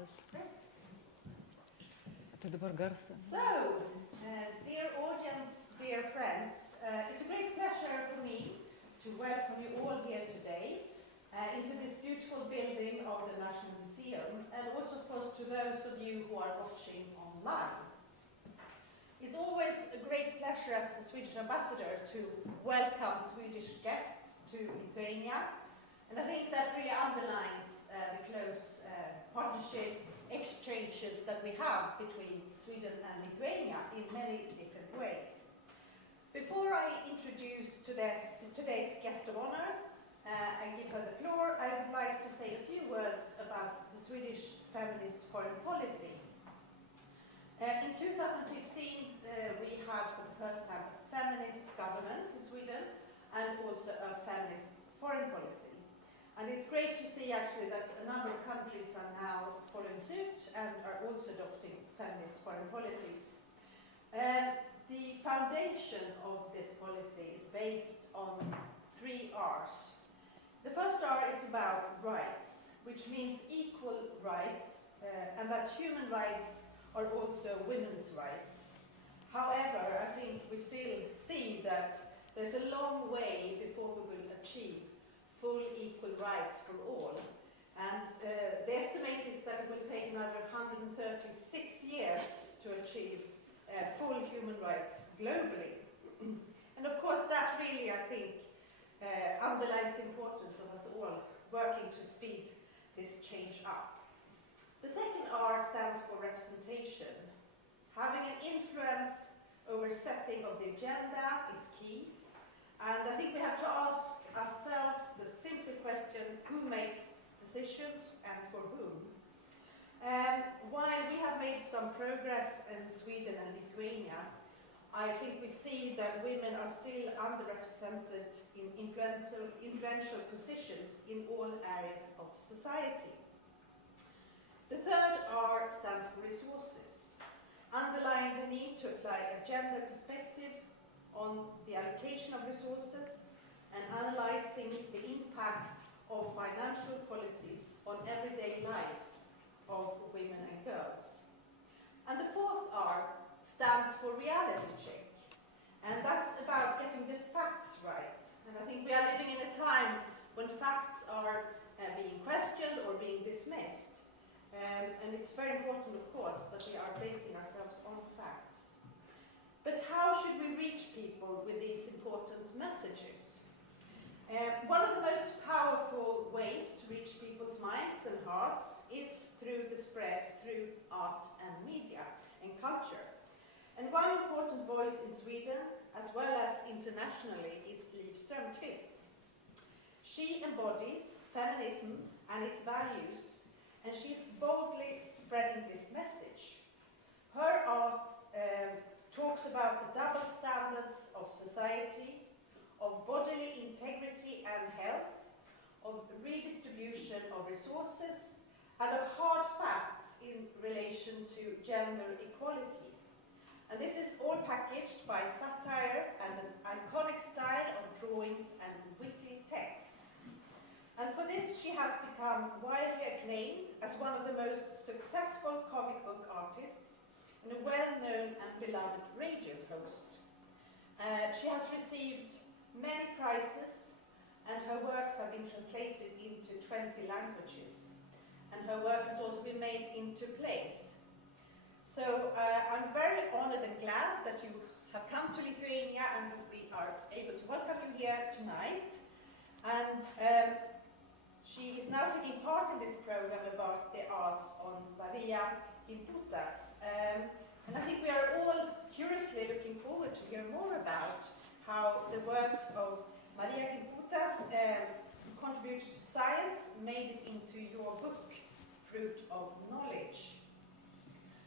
Yes. Tai dabar garsą. So, dear audience, dear friends, it's a great pleasure for me to welcome you all here today into this beautiful building of the National Museum, and also, of course, to those of you who are watching online. It's always a great pleasure as the Swedish ambassador to welcome Swedish guests to Lithuania, and I think that really underlines the close partnership exchanges that we have between Sweden and Lithuania in many different ways. Before I introduce today's guest of honor and give her the floor, I would like to say a few words about the Swedish feminist foreign policy. In 2015, we had for the first time a feminist government in Sweden and also a feminist foreign policy. And it's great to see actually that a number of countries are now following suit and are also adopting feminist foreign policies. The foundation of this policy is based on 3 R's. The first R is about rights, which means equal rights, and that human rights are also women's rights. However, I think we still see that there's a long way before we will achieve full equal rights for all. And the estimate is that it will take another 136 years to achieve full human rights globally. And of course that really, I think, underlines the importance of us all working to speed this change up. The second R stands for representation. Having an influence over setting of the agenda is key. And I think we have to ask ourselves the simple question, who makes decisions and for whom? While we have made some progress in Sweden and Lithuania, I think we see that women are still underrepresented in influential positions in all areas of society. The third R stands for resources, underlying the need to apply a gender perspective on the allocation of resources and analyzing the impact of financial policies on everyday lives of women and girls. And the fourth R stands for reality check, and that's about getting the facts right. And I think we are living in a time when facts are being questioned or being dismissed. And it's very important, of course, that we are basing ourselves on facts. But how should we reach people with these important messages? One of the most powerful ways to reach people's minds and hearts is through the spread through art and media and culture. And one important voice in Sweden, as well as internationally, is Liv Strömquist. She embodies feminism and its values, and she's boldly spreading this message. Her art talks about the double standards of society, of bodily integrity and health, of redistribution of resources, and of hard facts in relation to gender equality. And this is all packaged by satire and an iconic style of drawings and witty texts. And for this she has become widely acclaimed as one of the most successful comic book artists and a well-known and beloved radio host. She has received many prizes, and her works have been translated into 20 languages. And her work has also been made into plays. So I'm very honored and glad that you have come to Lithuania and that we are able to welcome you here tonight. And she is now taking part in this program about the arts on Marijai Gimbutienei. And I think we are all curiously looking forward to hear more about how the works of Marijai Gimbutienei contributed to science made it into your book, Fruit of Knowledge.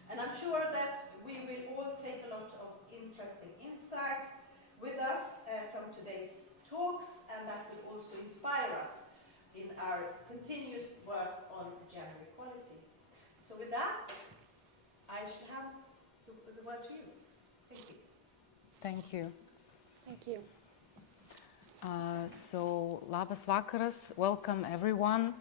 And I'm sure that we will all take a lot of interesting insights with us from today's talks, and that will also inspire us in our continuous work on gender equality. So with that, I should hand the word to you. Thank you. Thank you. Thank you. So, labas vakaras, welcome everyone.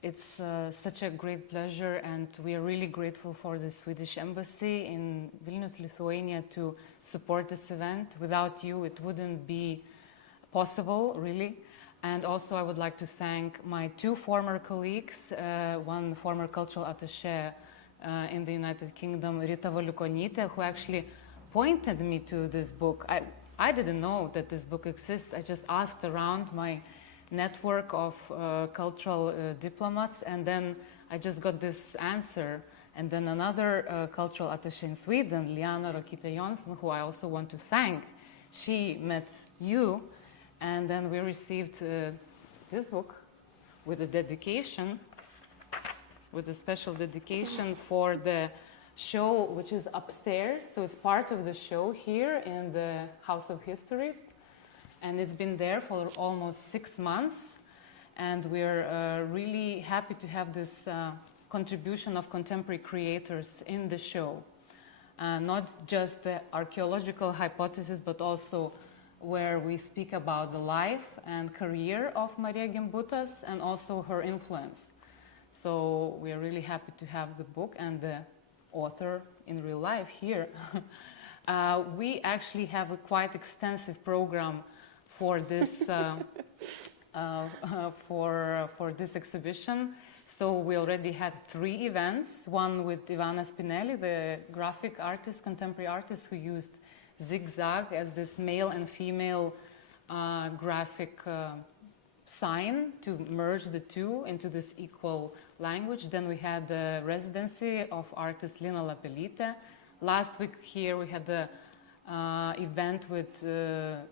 It's such a great pleasure, and we are really grateful for the Swedish Embassy in Vilnius, Lithuania, to support this event. Without you, it wouldn't be possible, really. And also, I would like to thank my two former colleagues, one former cultural attaché in the United Kingdom, Rita Valiukonytė, who actually pointed me to this book. I didn't know that this book exists. I just asked around my network of cultural diplomats, and then I just got this answer. And then another cultural attaché in Sweden, Liana Rakita Jonsson, who I also want to thank, she met you, and then we received this book with a dedication, with a special dedication for the show, which is upstairs. So it's part of the show here in the House of Histories. And it's been there for almost 6 months, and we're really happy to have this contribution of contemporary creators in the show. Not just the archaeological hypothesis, but also where we speak about the life and career of Marijai Gimbutės and also her influence. So we are really happy to have the book and the author in real life here. We actually have a quite extensive program for this for this exhibition. So we already had 3 events, one with Ivana Spinelli, the graphic artist, contemporary artist, who used zigzag as this male and female graphic sign to merge the two into this equal language. Then we had the residency of artist Lina Lapelytė. Last week here we had the event with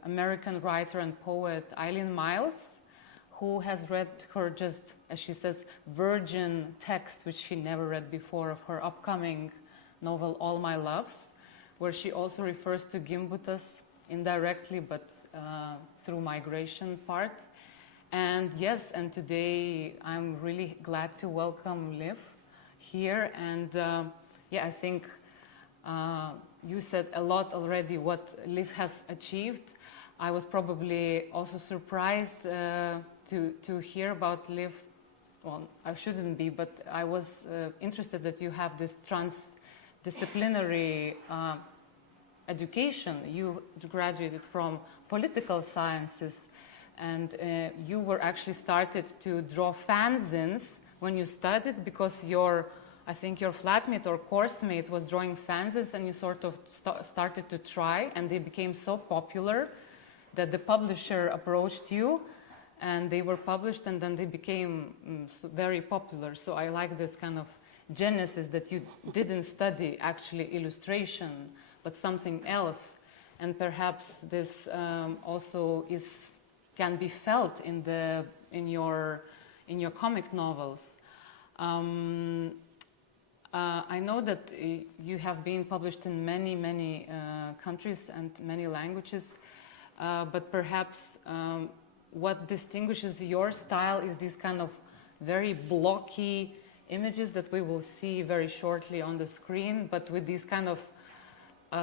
American writer and poet Eileen Miles, who has read her, just as she says, virgin text, which she never read before, of her upcoming novel All My Loves, where she also refers to Gimbutės indirectly, but through migration part. And yes, and today I'm really glad to welcome Liv here. And yeah, I think you said a lot already what Liv has achieved. I was probably also surprised to hear about Liv. Well, I shouldn't be, but I was interested that you have this transdisciplinary education. You graduated from political sciences, and you were actually started to draw fanzines when you studied, because I think your flatmate or course mate was drawing fanzines, and you sort of started to try, and they became so popular that the publisher approached you, and they were published, and then they became very popular. So I like this kind of genesis, that you didn't study actually illustration, but something else. And perhaps this also can be felt in your comic novels. I know that you have been published in many countries and many languages, but perhaps what distinguishes your style is these kind of very blocky images that we will see very shortly on the screen, but with these kind of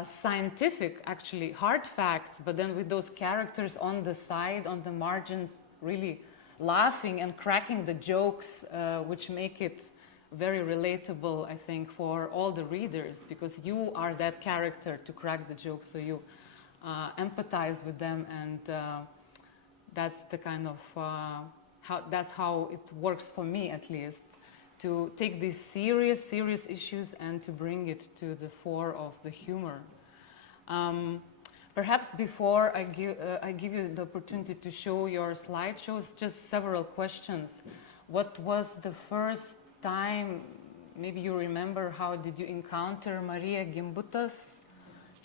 scientific, actually hard facts, but then with those characters on the side, on the margins, really laughing and cracking the jokes, which make it very relatable, I think, for all the readers, because you are that character to crack the jokes, so you empathize with them, and that's the kind of that's how it works for me, at least, to take these serious issues and to bring it to the fore of the humor. Perhaps before I give you the opportunity to show your slideshows, just several questions. What was the first time, maybe you remember, how did you encounter Marijai Gimbutės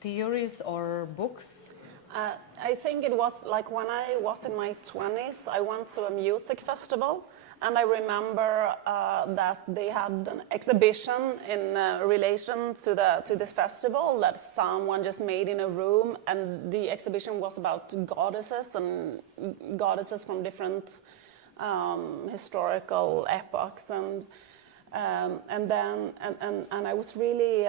theories or books? I think it was like when I was in my 20s, I went to a music festival, and I remember that they had an exhibition in relation to this festival that someone just made in a room, and the exhibition was about goddesses and goddesses from different historical epochs, and I was really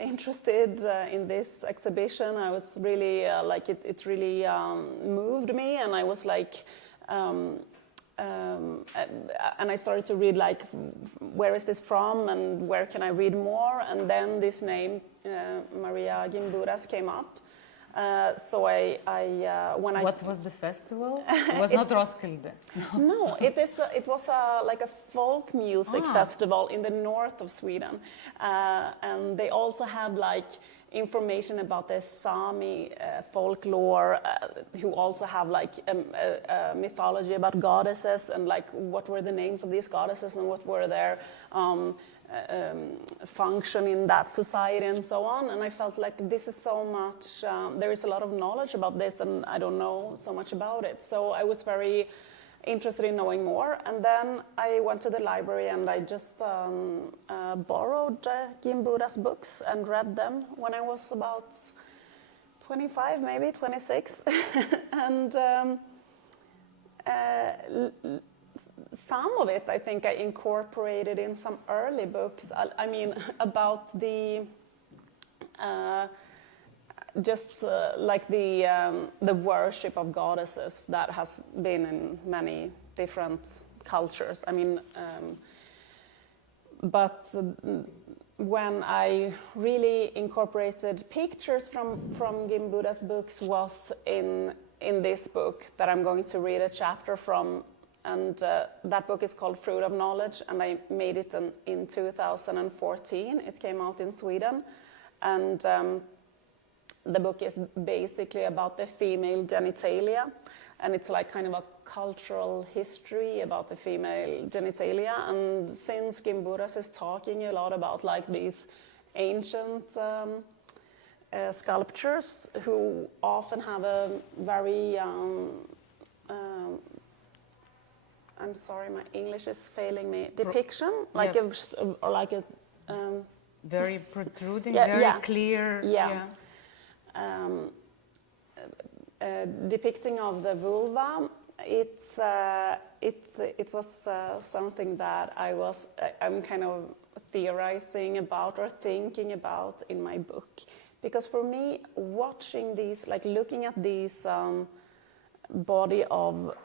interested in this exhibition. I was really like it really moved me, and I was like and I started to read like, where is this from and where can I read more? And then this name, Marijai Gimbutienei, came up. So when What was the festival? It was not Roskilde. No, it was like a folk music festival in the north of Sweden, and they also had like information about the Sami folklore, who also have like a mythology about goddesses and like what were the names of these goddesses and what were their function in that society and so on. And I felt like this is so much, there is a lot of knowledge about this and I don't know so much about it. So I was very interested in knowing more. And then I went to the library and I just borrowed Gimbutienė's books and read them when I was about 25, maybe 26. And some of it, I think I incorporated in some early books. I mean, about the like the worship of goddesses that has been in many different cultures. I mean, but when I really incorporated pictures from Gimbutienė's books was in this book that I'm going to read a chapter from. And that book is called Fruit of Knowledge, and I made it in 2014. It came out in Sweden. And the book is basically about the female genitalia. And it's like kind of a cultural history about the female genitalia. And since Gimbutienė is talking a lot about like these ancient sculptures who often have a very I'm sorry, my English is failing me. Depiction, like yeah. Very protruding, yeah, very yeah. clear. Yeah. Depicting of the vulva. It was something that I'm kind of theorizing about or thinking about in my book, because for me, watching these, like looking at these. Body of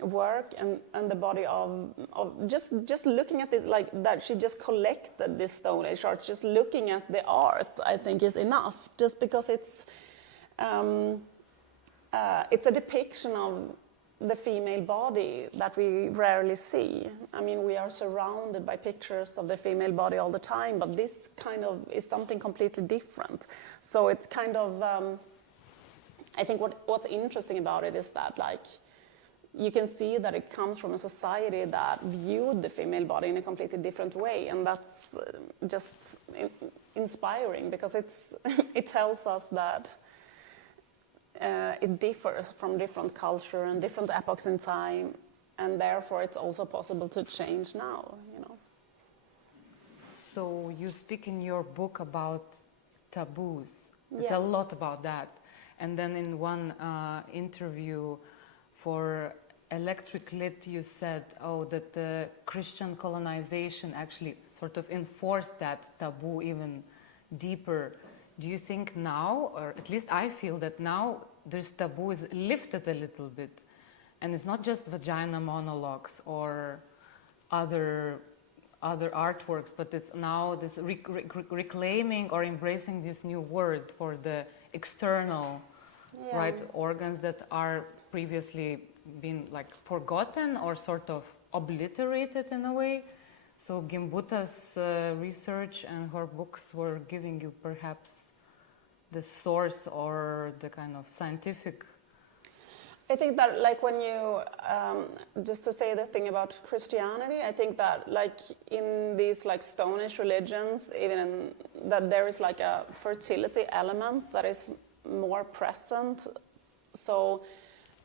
work and the body of just looking at this, like that she just collected this Stone Age art, just looking at the art I think is enough, just because it's a depiction of the female body that we rarely see. I mean, we are surrounded by pictures of the female body all the time, but this kind of is something completely different. So it's kind of I think what's interesting about it is that, like, you can see that it comes from a society that viewed the female body in a completely different way, and that's just inspiring, because it tells us that it differs from different culture and different epochs in time, and therefore it's also possible to change now, you know. So you speak in your book about taboos. It's Yeah. a lot about that. And then in one interview for Electric Lit, you said, that the Christian colonization actually sort of enforced that taboo even deeper. Do you think now, or at least I feel that now, this taboo is lifted a little bit, and it's not just vagina monologues or other artworks, but it's now this reclaiming or embracing this new word for the external, right, organs that are previously been like forgotten or sort of obliterated in a way. So Gimbutienė's research and her books were giving you perhaps the source or the kind of scientific. I think that, like, when you, just to say the thing about Christianity, I think that, like, in these, like, Stone Age religions, that there is, like, a fertility element that is more present. So,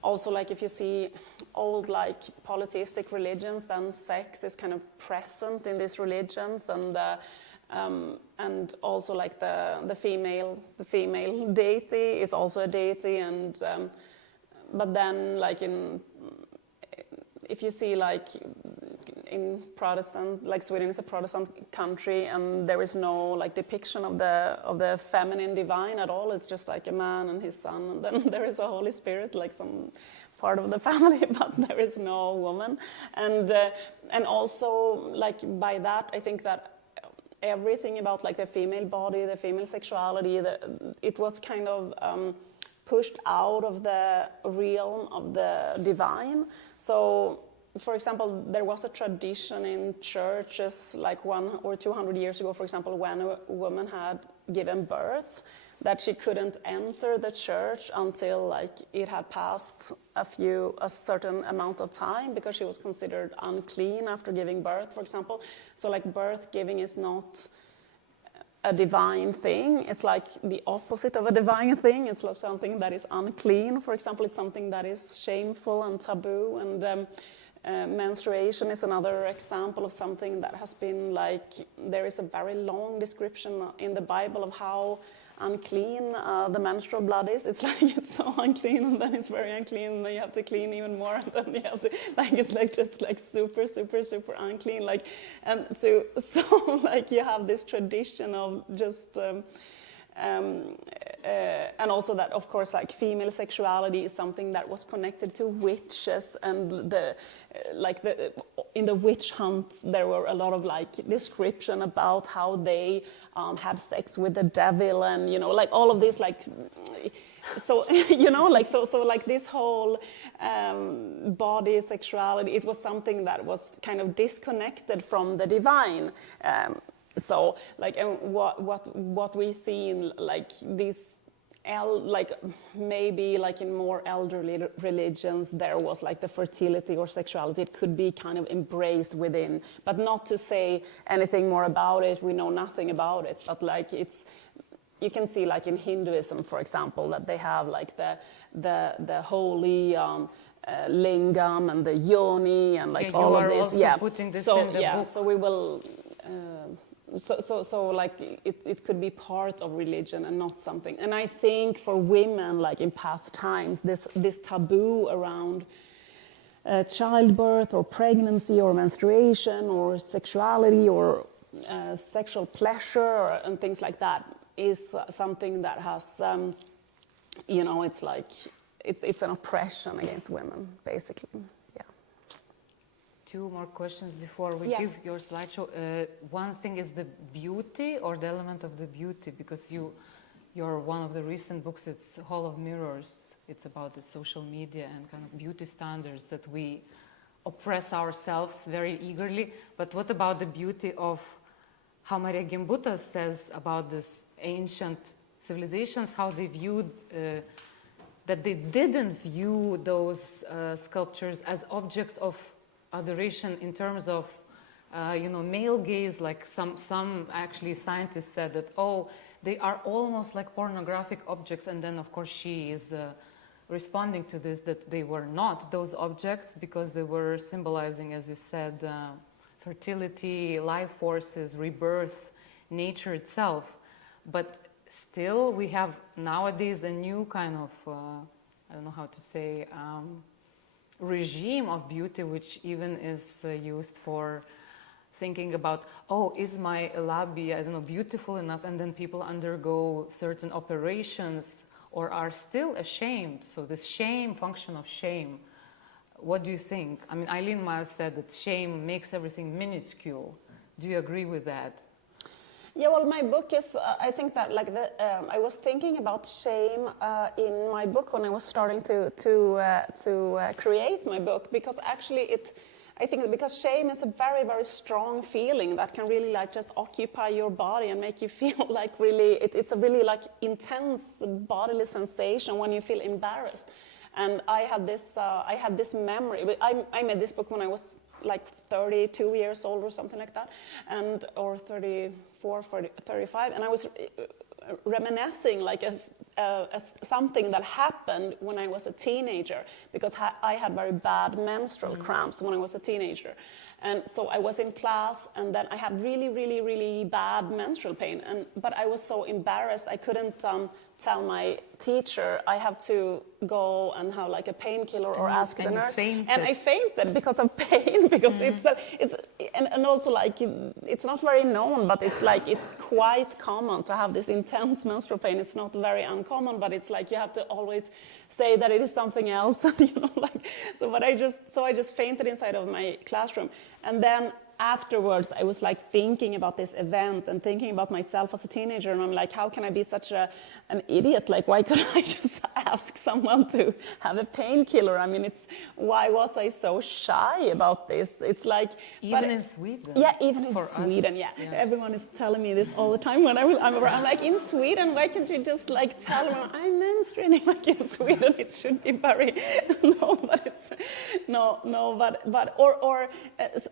also, like, if you see old, like, polytheistic religions, then sex is kind of present in these religions, and also, like, the female deity is also a deity, and but then, like, if you see, like, in Protestant, like Sweden is a Protestant country, and there is no like depiction of the feminine divine at all. It's just like a man and his son, and then there is a Holy Spirit, like some part of the family, but there is no woman. And also like by that, I think that everything about like the female body, the female sexuality, it was kind of pushed out of the realm of the divine. So, for example, there was a tradition in churches like 100 or 200 years ago, for example, when a woman had given birth, that she couldn't enter the church until like it had passed a certain amount of time, because she was considered unclean after giving birth, for example. So like birth giving is not a divine thing. It's like the opposite of a divine thing. It's like something that is unclean. For example, it's something that is shameful and taboo. And menstruation is another example of something that has been like, there is a very long description in the Bible of how unclean the menstrual blood is. It's like it's so unclean, and then it's very unclean, and then you have to clean even more, and then you have to like it's like just like super unclean, like. And so like you have this tradition of just and also that, of course, like female sexuality is something that was connected to witches, and in the witch hunts there were a lot of like description about how they had sex with the devil, and you know, like all of this, like, so you know, like so like this whole body sexuality, it was something that was kind of disconnected from the divine. So like, and what we see in like these like maybe like in more elderly religions, there was like the fertility or sexuality, it could be kind of embraced within, but not to say anything more about it. We know nothing about it, but like it's, you can see like in Hinduism, for example, that they have like the holy lingam and the yoni and like all of this. Yeah, putting this in the book. So we will. So like it could be part of religion and not something. And I think for women, like in past times, this taboo around childbirth or pregnancy or menstruation or sexuality or sexual pleasure and things like that is something that has, you know, it's like it's an oppression against women, basically. Two more questions before we give your slideshow. One thing is the beauty, or the element of the beauty, because your one of the recent books, it's Hall of Mirrors. It's about the social media and kind of beauty standards that we oppress ourselves very eagerly. But what about the beauty of how Marijai Gimbutienė says about this ancient civilizations, how they viewed, that they didn't view those sculptures as objects of adoration in terms of, you know, male gaze, like some actually scientists said that, oh, they are almost like pornographic objects, and then of course she is responding to this, that they were not those objects because they were symbolizing, as you said, fertility, life forces, rebirth, nature itself. But still we have nowadays a new kind of, I don't know how to say, regime of beauty, which even is used for thinking about, oh, is my labia, I don't know, beautiful enough? And then people undergo certain operations or are still ashamed. So this shame, function of shame, what do you think? I mean, Eileen Miles said that shame makes everything minuscule. Do you agree with that? Yeah, well, my book is, I think that like I was thinking about shame in my book when I was starting to create my book, because actually I think that because shame is a very, very strong feeling that can really like just occupy your body and make you feel like really, it's a really like intense bodily sensation when you feel embarrassed. And I had this memory. I made this book when I was like 32 years old or something like that, or 34, 35, and I was reminiscing like something that happened when I was a teenager, because I had very bad menstrual cramps when I was a teenager. And so I was in class, and then I had really, really, really bad menstrual pain, but I was so embarrassed I couldn't tell my teacher, I have to go and have like a painkiller or ask the nurse. Fainted. And I fainted because of pain, because and also like it's not very known, but it's like it's quite common to have this intense menstrual pain. It's not very uncommon, but it's like you have to always say that it is something else, and so I just fainted inside of my classroom, and then afterwards, I was like thinking about this event and thinking about myself as a teenager, and I'm like, how can I be such an idiot? Like, why couldn't I just ask someone to have a painkiller? I mean, why was I so shy about this? It's like even in Sweden. Yeah, even in Sweden. Yeah. Everyone is telling me this all the time when I'm like, in Sweden, why can't you just like tell them I'm menstruating? Like in Sweden, it should be very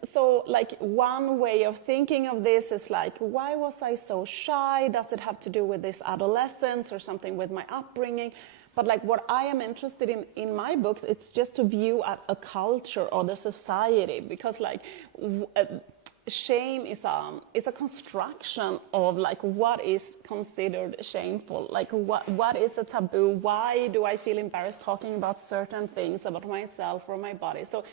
so like. One way of thinking of this is like, why was I so shy? Does it have to do with this adolescence or something with my upbringing? But like what I am interested in my books, it's just to view at a culture or the society, because like shame is a construction of like what is considered shameful, like what is a taboo? Why do I feel embarrassed talking about certain things about myself or my body? So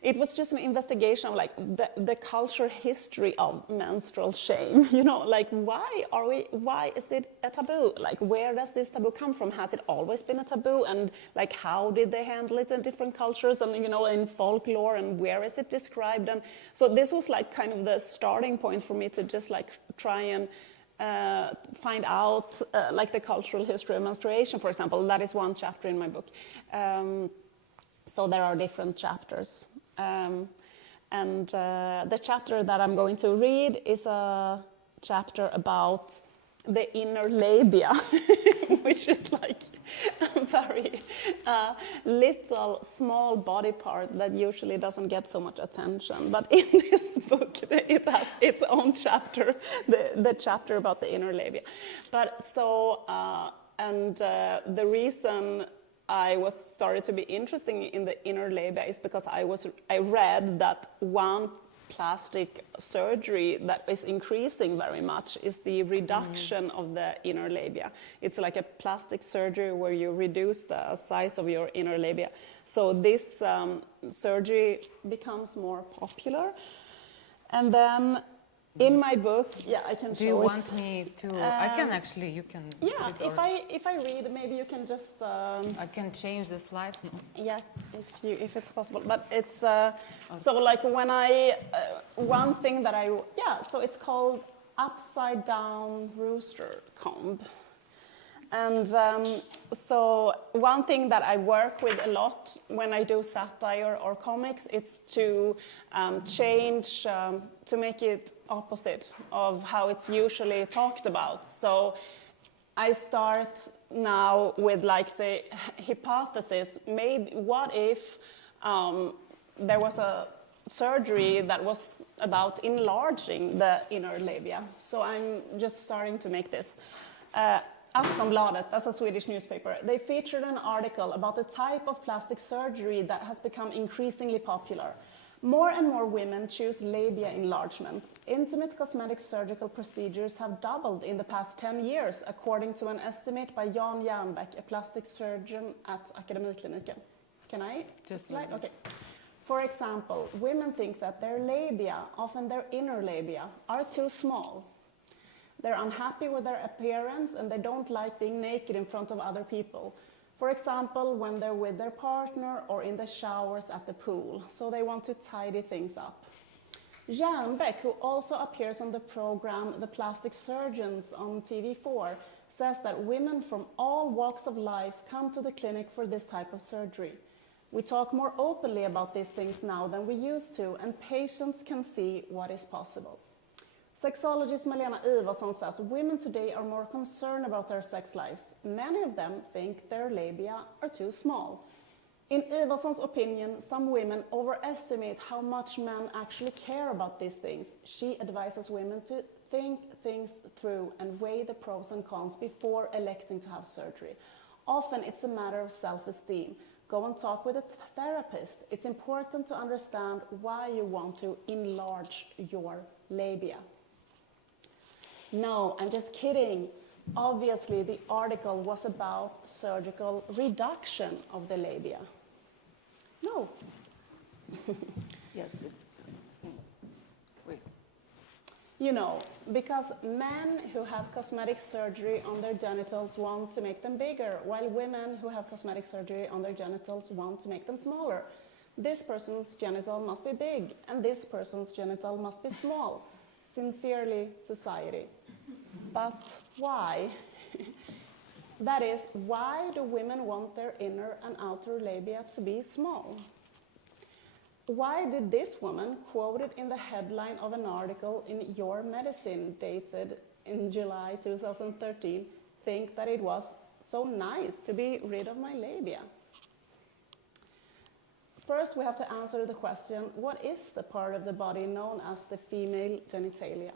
it was just an investigation of like the cultural history of menstrual shame, like why is it a taboo? Like where does this taboo come from? Has it always been a taboo? And like how did they handle it in different cultures and in folklore, and where is it described? And so this was like kind of the starting point for me to just like try and find out like the cultural history of menstruation, for example. That is one chapter in my book. So there are different chapters. And the chapter that I'm going to read is a chapter about the inner labia, which is like a very little, small body part that usually doesn't get so much attention. But in this book, it has its own chapter, the chapter about the inner labia. But so, the reason I was started to be interested in the inner labia is because I read that one plastic surgery that is increasing very much is the reduction of the inner labia. It's like a plastic surgery where you reduce the size of your inner labia. So this surgery becomes more popular. And then in my book, I can show it. Do you want me to? I can actually. You can. Yeah, if I read, maybe you can just. I can change the slides. Yeah, if it's possible. But it's so like when one thing that so it's called upside down rooster comb. And so one thing that I work with a lot when I do satire or comics, it's to change, to make it opposite of how it's usually talked about. So I start now with like the hypothesis, maybe what if there was a surgery that was about enlarging the inner labia. So I'm just starting to make this. Aftonbladet, that's a Swedish newspaper, they featured an article about the type of plastic surgery that has become increasingly popular. More and more women choose labia enlargement. Intimate cosmetic surgical procedures have doubled in the past 10 years, according to an estimate by Jan Jernbeck, a plastic surgeon at Akademikliniken. Can I? Just slide? Okay. For example, women think that their labia, often their inner labia, are too small. They're unhappy with their appearance and they don't like being naked in front of other people. For example, when they're with their partner or in the showers at the pool. So they want to tidy things up. Jernbeck, who also appears on the program The Plastic Surgeons on TV4, says that women from all walks of life come to the clinic for this type of surgery. We talk more openly about these things now than we used to, and patients can see what is possible. Sexologist Malena Ivarsson says women today are more concerned about their sex lives. Many of them think their labia are too small. In Ivarsson's opinion, some women overestimate how much men actually care about these things. She advises women to think things through and weigh the pros and cons before electing to have surgery. Often it's a matter of self-esteem. Go and talk with a therapist. It's important to understand why you want to enlarge your labia. No, I'm just kidding. Obviously, the article was about surgical reduction of the labia. No. Yes. Wait. You know, because men who have cosmetic surgery on their genitals want to make them bigger, while women who have cosmetic surgery on their genitals want to make them smaller. This person's genital must be big, and this person's genital must be small. Sincerely, society. But why? That is, why do women want their inner and outer labia to be small? Why did this woman, quoted in the headline of an article in Your Medicine dated in July 2013, think that it was so nice to be rid of my labia? First, we have to answer the question, what is the part of the body known as the female genitalia?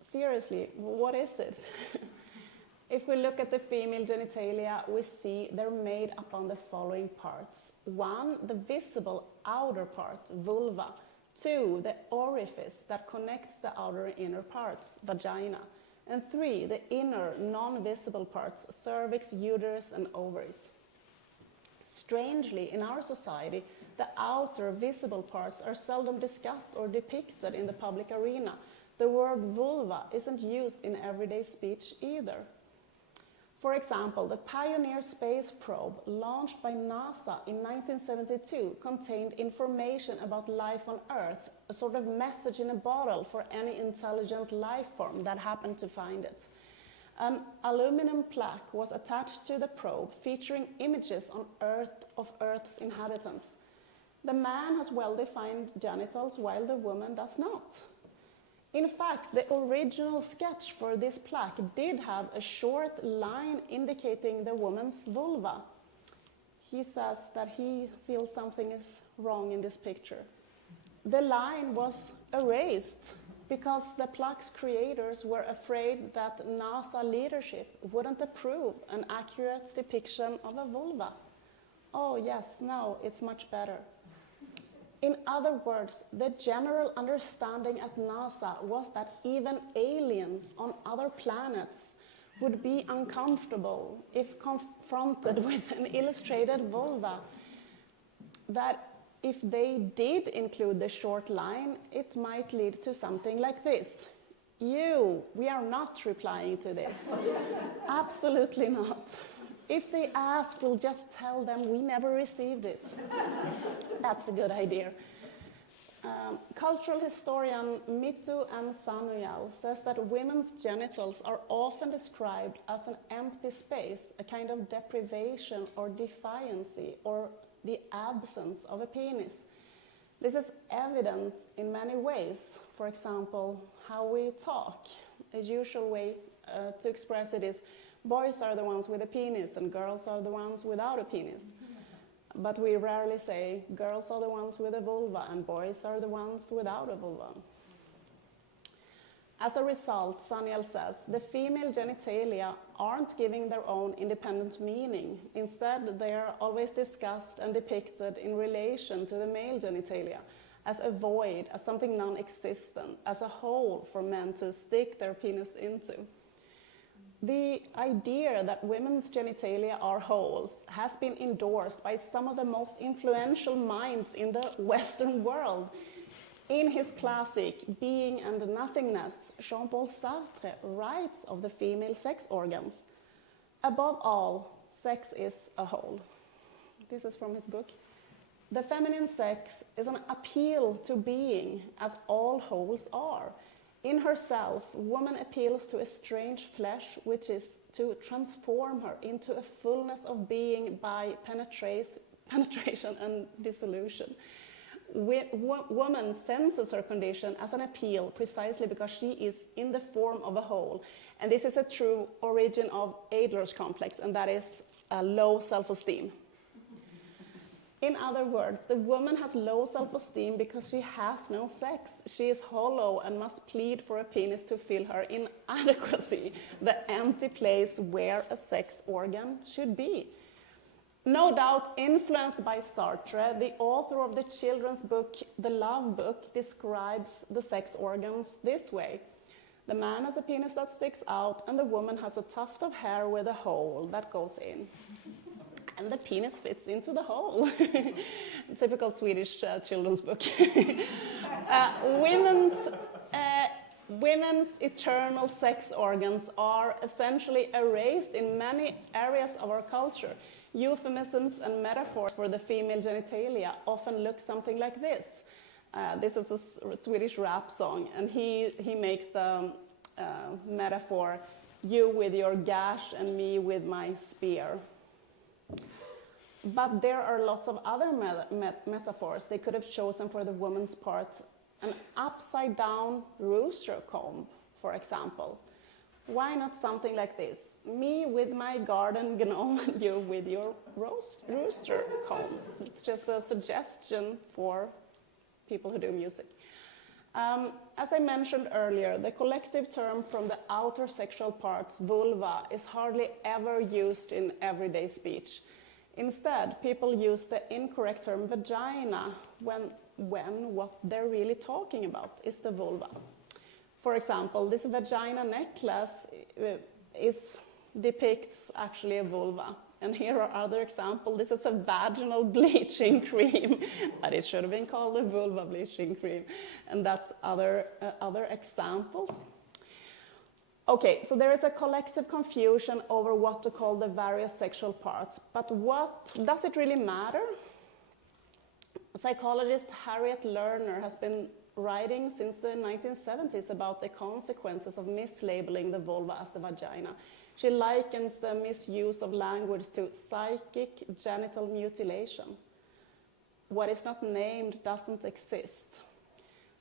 Seriously, what is it? If we look at the female genitalia, we see they're made up on the following parts. 1, the visible outer part, vulva. 2, the orifice that connects the outer and inner parts, vagina. And 3, the inner, non-visible parts, cervix, uterus, and ovaries. Strangely, in our society, the outer visible parts are seldom discussed or depicted in the public arena. The word vulva isn't used in everyday speech either. For example, the Pioneer space probe launched by NASA in 1972 contained information about life on Earth, a sort of message in a bottle for any intelligent life form that happened to find it. An aluminum plaque was attached to the probe featuring images on Earth of Earth's inhabitants. The man has well-defined genitals while the woman does not. In fact, the original sketch for this plaque did have a short line indicating the woman's vulva. He says that he feels something is wrong in this picture. The line was erased because the plaque's creators were afraid that NASA leadership wouldn't approve an accurate depiction of a vulva. Oh yes, now it's much better. In other words, the general understanding at NASA was that even aliens on other planets would be uncomfortable if confronted with an illustrated vulva. That if they did include the short line, it might lead to something like this. We are not replying to this. Absolutely not. If they ask, we'll just tell them we never received it. That's a good idea. Cultural historian Mitu M. Sanuyal says that women's genitals are often described as an empty space, a kind of deprivation or defiancy, or the absence of a penis. This is evident in many ways. For example, how we talk. A usual way to express it is, boys are the ones with a penis and girls are the ones without a penis. But we rarely say girls are the ones with a vulva and boys are the ones without a vulva. As a result, Sanyal says, the female genitalia aren't giving their own independent meaning. Instead, they are always discussed and depicted in relation to the male genitalia, as a void, as something non-existent, as a hole for men to stick their penis into. The idea that women's genitalia are holes has been endorsed by some of the most influential minds in the Western world. In his classic, Being and Nothingness, Jean-Paul Sartre writes of the female sex organs. Above all, sex is a hole. This is from his book. The feminine sex is an appeal to being, as all holes are. In herself, woman appeals to a strange flesh, which is to transform her into a fullness of being by penetration and dissolution. Woman senses her condition as an appeal precisely because she is in the form of a whole. And this is a true origin of Adler's complex, and that is a low self-esteem. In other words, the woman has low self-esteem because she has no sex. She is hollow and must plead for a penis to fill her inadequacy, the empty place where a sex organ should be. No doubt influenced by Sartre, the author of the children's book, The Love Book, describes the sex organs this way. The man has a penis that sticks out, and the woman has a tuft of hair with a hole that goes in. And the penis fits into the hole. Typical Swedish children's book. Women's eternal sex organs are essentially erased in many areas of our culture. Euphemisms and metaphors for the female genitalia often look something like this. This is a Swedish rap song, and he makes the metaphor, you with your gash and me with my spear. But there are lots of other metaphors they could have chosen for the woman's part. An upside-down rooster comb, for example. Why not something like this? Me with my garden gnome and you with your rooster comb. It's just a suggestion for people who do music. As I mentioned earlier, the collective term from the outer sexual parts, vulva, is hardly ever used in everyday speech. Instead, people use the incorrect term vagina when what they're really talking about is the vulva. For example, this vagina necklace depicts actually a vulva. And here are other examples. This is a vaginal bleaching cream, but it should have been called a vulva bleaching cream. And that's other examples. Okay, so there is a collective confusion over what to call the various sexual parts. But does it really matter? Psychologist Harriet Lerner has been writing since the 1970s about the consequences of mislabeling the vulva as the vagina. She likens the misuse of language to psychic genital mutilation. What is not named doesn't exist.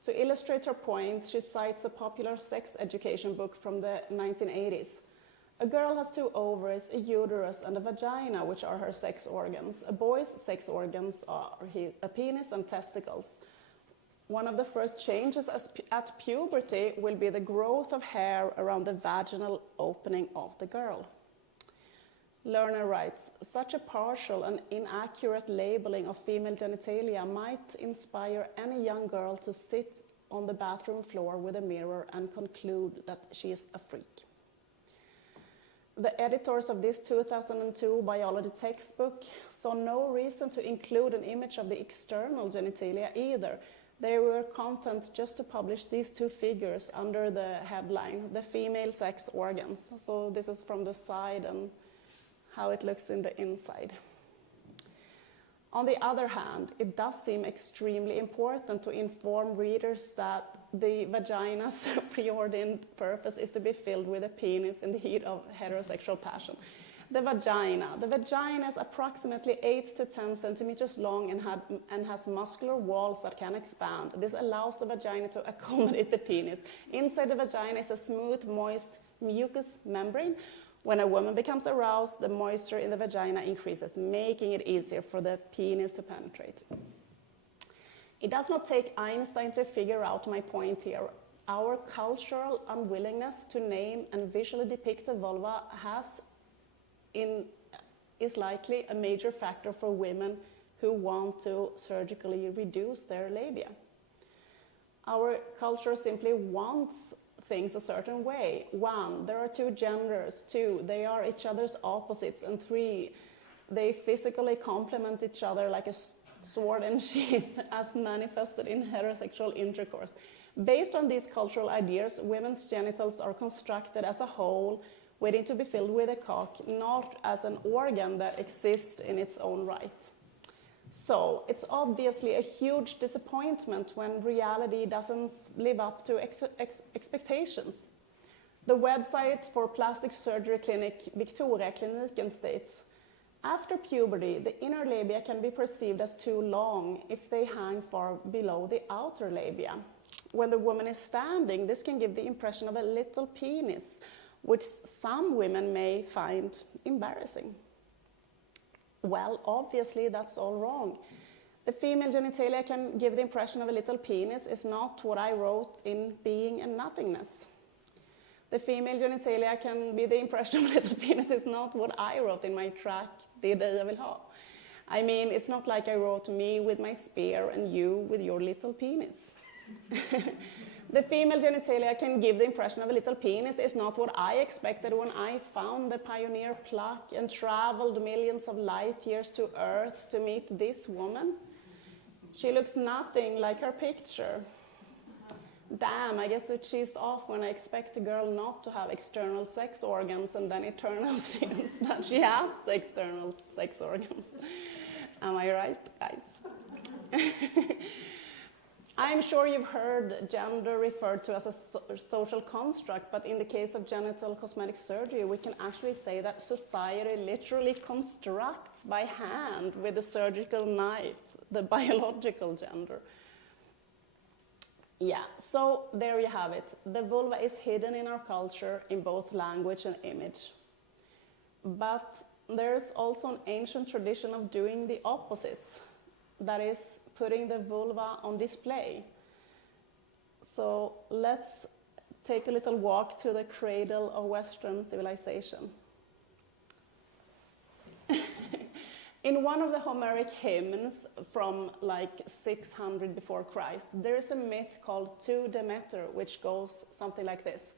To illustrate her point, she cites a popular sex education book from the 1980s. A girl has 2 ovaries, a uterus, and a vagina, which are her sex organs. A boy's sex organs are a penis and testicles. One of the first changes at puberty will be the growth of hair around the vaginal opening of the girl. Lerner writes, such a partial and inaccurate labeling of female genitalia might inspire any young girl to sit on the bathroom floor with a mirror and conclude that she is a freak. The editors of this 2002 biology textbook saw no reason to include an image of the external genitalia either. They were content just to publish these 2 figures under the headline, the female sex organs. So this is from the side and how it looks in the inside. On the other hand, it does seem extremely important to inform readers that the vagina's preordained purpose is to be filled with a penis in the heat of heterosexual passion. The vagina is approximately 8 to 10 centimeters long and has muscular walls that can expand. This allows the vagina to accommodate the penis. Inside the vagina is a smooth, moist mucous membrane. When a woman becomes aroused, the moisture in the vagina increases, making it easier for the penis to penetrate. It does not take Einstein to figure out my point here. Our cultural unwillingness to name and visually depict the vulva is likely a major factor for women who want to surgically reduce their labia. Our culture simply wants things a certain way. 1, there are 2 genders. 2, they are each other's opposites. And 3, they physically complement each other like a sword and sheath as manifested in heterosexual intercourse. Based on these cultural ideas, women's genitals are constructed as a whole, waiting to be filled with a cock, not as an organ that exists in its own right. So it's obviously a huge disappointment when reality doesn't live up to expectations. The website for plastic surgery clinic Victoriakliniken states, after puberty, the inner labia can be perceived as too long if they hang far below the outer labia. When the woman is standing, this can give the impression of a little penis, which some women may find embarrassing. Well, obviously that's all wrong. The female genitalia can give the impression of a little penis is not what I wrote in Being and Nothingness. The female genitalia can be the impression of a little penis is not what I wrote in my track, Det dig jag vill ha. I mean, it's not like I wrote me with my spear and you with your little penis. The female genitalia can give the impression of a little penis is not what I expected when I found the pioneer plaque and traveled millions of light years to Earth to meet this woman. She looks nothing like her picture. Damn, I guess it cheesed off when I expect a girl not to have external sex organs and then it turns out that she has the external sex organs. Am I right, guys? I'm sure you've heard gender referred to as a social construct, but in the case of genital cosmetic surgery, we can actually say that society literally constructs by hand with a surgical knife the biological gender. Yeah, so there you have it. The vulva is hidden in our culture in both language and image. But there's also an ancient tradition of doing the opposite. That is, putting the vulva on display. So let's take a little walk to the cradle of Western civilization. In one of the Homeric hymns from like 600 before Christ, there is a myth called To Demeter, which goes something like this.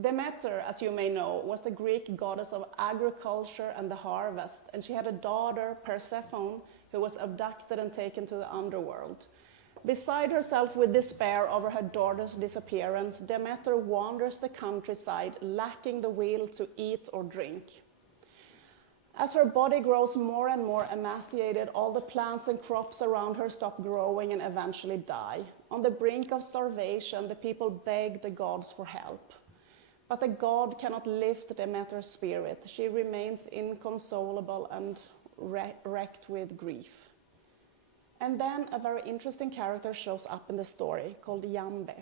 Demeter, as you may know, was the Greek goddess of agriculture and the harvest, and she had a daughter, Persephone, who was abducted and taken to the underworld. Beside herself with despair over her daughter's disappearance, Demeter wanders the countryside, lacking the will to eat or drink. As her body grows more and more emaciated, all the plants and crops around her stop growing and eventually die. On the brink of starvation, the people beg the gods for help. But the god cannot lift Demeter's spirit. She remains inconsolable and wrecked with grief. And then a very interesting character shows up in the story called Jambe.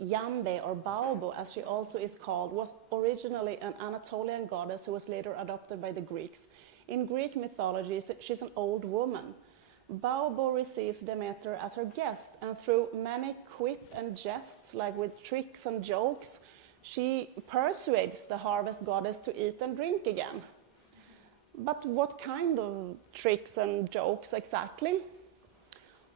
Jambe, or Baobo, as she also is called, was originally an Anatolian goddess who was later adopted by the Greeks. In Greek mythology, she's an old woman. Baobo receives Demeter as her guest, and through many quip and jests, like with tricks and jokes, she persuades the harvest goddess to eat and drink again. But what kind of tricks and jokes exactly?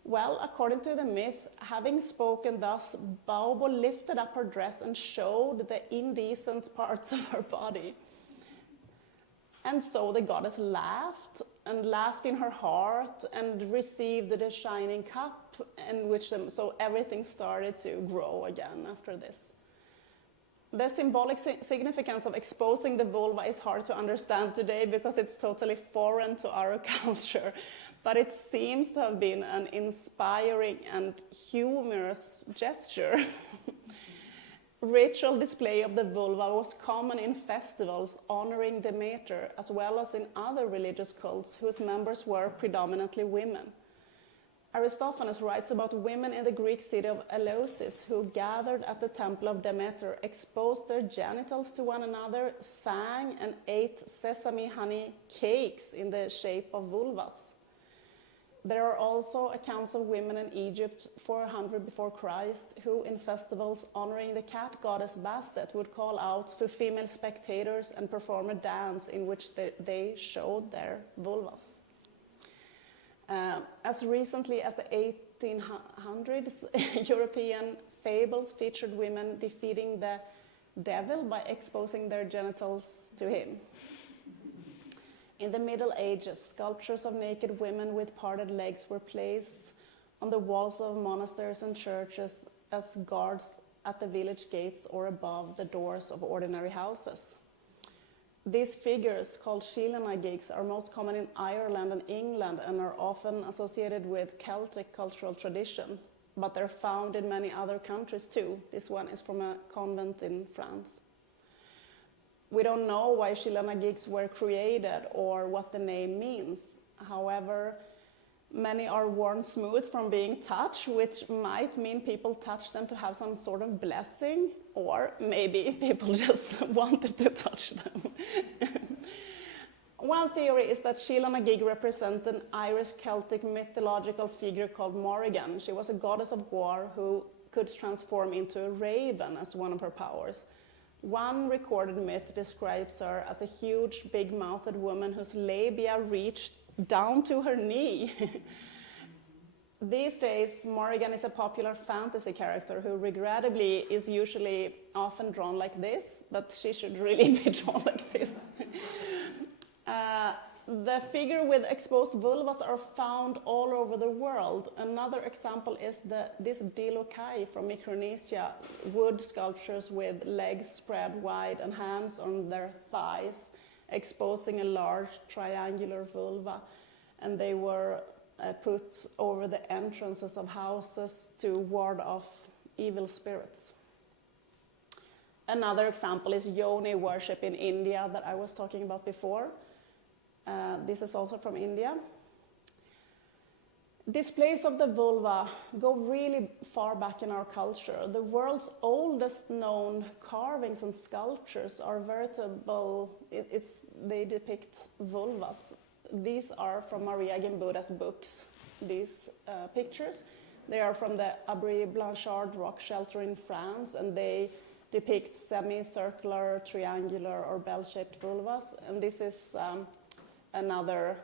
Well, according to the myth, having spoken thus, Baobo lifted up her dress and showed the indecent parts of her body. And so the goddess laughed, and laughed in her heart, and received the shining cup, so everything started to grow again after this. The symbolic significance of exposing the vulva is hard to understand today because it's totally foreign to our culture, but it seems to have been an inspiring and humorous gesture. Ritual display of the vulva was common in festivals honoring Demeter, as well as in other religious cults whose members were predominantly women. Aristophanes writes about women in the Greek city of Eleusis who gathered at the temple of Demeter, exposed their genitals to one another, sang and ate sesame honey cakes in the shape of vulvas. There are also accounts of women in Egypt 400 before Christ who, in festivals honoring the cat goddess Bastet, would call out to female spectators and perform a dance in which they showed their vulvas. As recently as the 1800s, European fables featured women defeating the devil by exposing their genitals to him. In the Middle Ages, sculptures of naked women with parted legs were placed on the walls of monasteries and churches as guards at the village gates or above the doors of ordinary houses. These figures, called Shilanagigs, are most common in Ireland and England and are often associated with Celtic cultural tradition, but they're found in many other countries too. This one is from a convent in France. We don't know why Shilanagigs were created or what the name means. However, many are worn smooth from being touched, which might mean people touch them to have some sort of blessing, or maybe people just wanted to touch them. One theory is that Shilanagig represents an Irish Celtic mythological figure called Morrigan. She was a goddess of war who could transform into a raven as one of her powers. One recorded myth describes her as a huge, big-mouthed woman whose labia reached down to her knee. These days, Morrigan is a popular fantasy character who regrettably is usually often drawn like this, but she should really be drawn like this. The figure with exposed vulvas are found all over the world. Another example is this Dilokai from Micronesia, wood sculptures with legs spread wide and hands on their thighs, exposing a large triangular vulva. And they were put over the entrances of houses to ward off evil spirits. Another example is yoni worship in India that I was talking about before. This is also from India. Displays of the vulva go really far back in our culture. The world's oldest known carvings and sculptures are veritable, they depict vulvas. These are from Marijai Gimbutienei's books, these pictures. They are from the Abri Blanchard rock shelter in France, and they depict semicircular, triangular, or bell-shaped vulvas. And this is another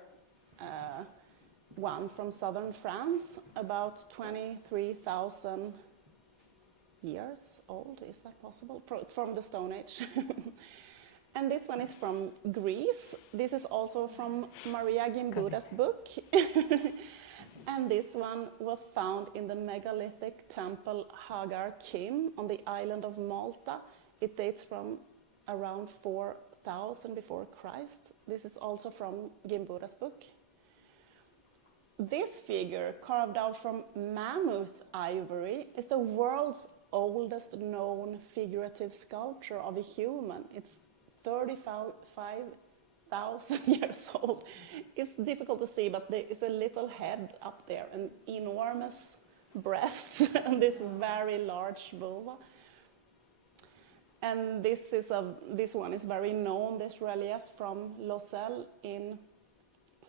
one from southern France, about 23,000 years old. Is that possible? From the Stone Age. And this one is from Greece. This is also from Marijai Gimbutienei's book. And this one was found in the megalithic temple Hagar Kim on the island of Malta. It dates from around 4,000 before Christ. This is also from Gimbutienei's book. This figure, carved out from mammoth ivory, is the world's oldest known figurative sculpture of a human. It's 35,000 years old. It's difficult to see, but there is a little head up there, and enormous breasts, and this very large vulva. And this one is very known, this relief from Lozelle in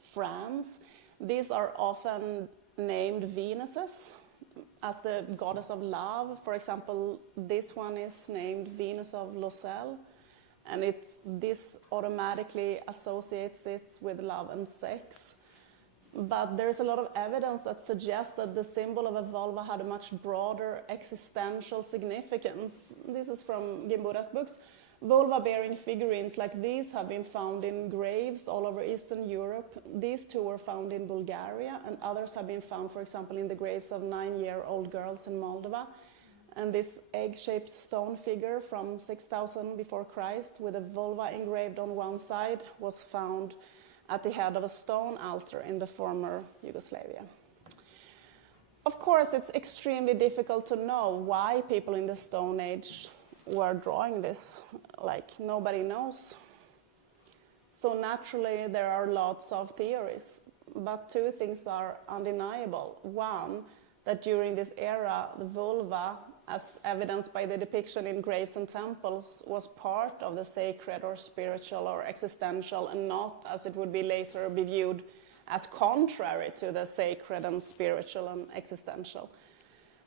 France. These are often named Venuses, as the goddess of love. For example, this one is named Venus of Lozelle, and this automatically associates it with love and sex. But there's a lot of evidence that suggests that the symbol of a vulva had a much broader existential significance. This is from Gimbutienei's books. Vulva-bearing figurines like these have been found in graves all over Eastern Europe. These two were found in Bulgaria, and others have been found, for example, in the graves of 9-year-old girls in Moldova. And this egg-shaped stone figure from 6,000 before Christ with a vulva engraved on one side was found at the head of a stone altar in the former Yugoslavia. Of course, it's extremely difficult to know why people in the Stone Age were drawing this. Like, nobody knows. So naturally, there are lots of theories, but two things are undeniable. One, that during this era, the vulva, as evidenced by the depiction in graves and temples, was part of the sacred or spiritual or existential, and not, as it would be later be viewed, as contrary to the sacred and spiritual and existential.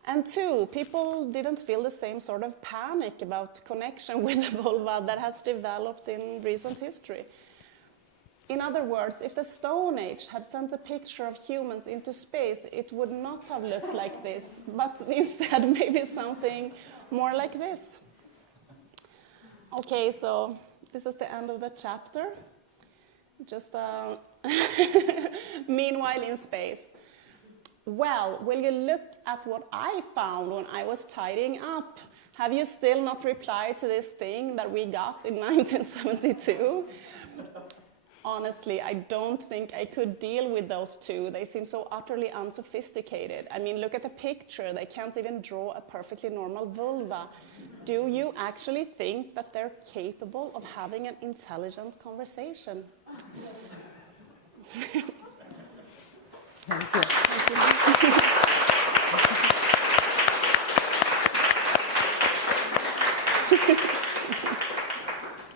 And two, people didn't feel the same sort of panic about connection with the vulva that has developed in recent history. In other words, if the Stone Age had sent a picture of humans into space, it would not have looked like this, but instead maybe something more like this. Okay, so this is the end of the chapter. Just meanwhile in space. Well, will you look at what I found when I was tidying up? Have you still not replied to this thing that we got in 1972? Honestly, I don't think I could deal with those two. They seem so utterly unsophisticated. I mean, look at the picture. They can't even draw a perfectly normal vulva. Do you actually think that they're capable of having an intelligent conversation? Thank you.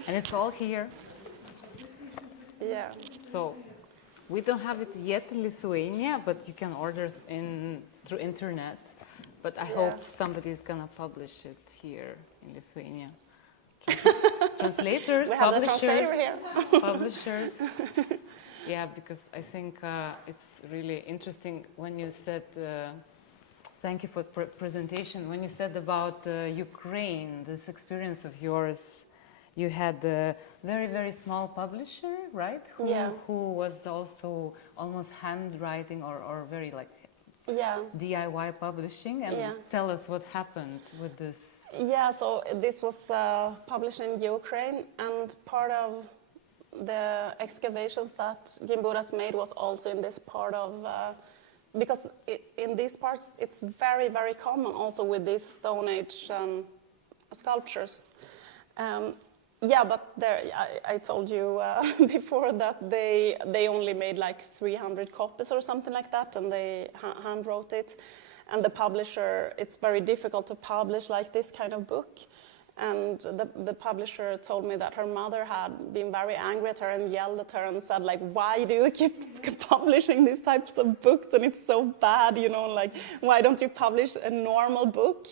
And it's all here. Yeah. So we don't have it yet in Lithuania, but you can order through internet. But I hope somebody is gonna publish it here in Lithuania. Translators, We have publishers, the translator here. publishers. Yeah, because I think it's really interesting when you said, thank you for presentation, when you said about Ukraine, this experience of yours, you had a very, very small publisher, right? Who was also almost handwriting or very like DIY publishing, and tell us what happened with this. Yeah, so this was published in Ukraine, and part of the excavations that Gimbutienė made was also in this part of, because in these parts it's very, very common also with these Stone Age sculptures. Yeah, but there, I told you before that they only made like 300 copies or something like that, and they hand wrote it. And the publisher, it's very difficult to publish like this kind of book. And the publisher told me that her mother had been very angry at her and yelled at her and said, like, why do you keep publishing these types of books? And it's so bad, you know, like, why don't you publish a normal book?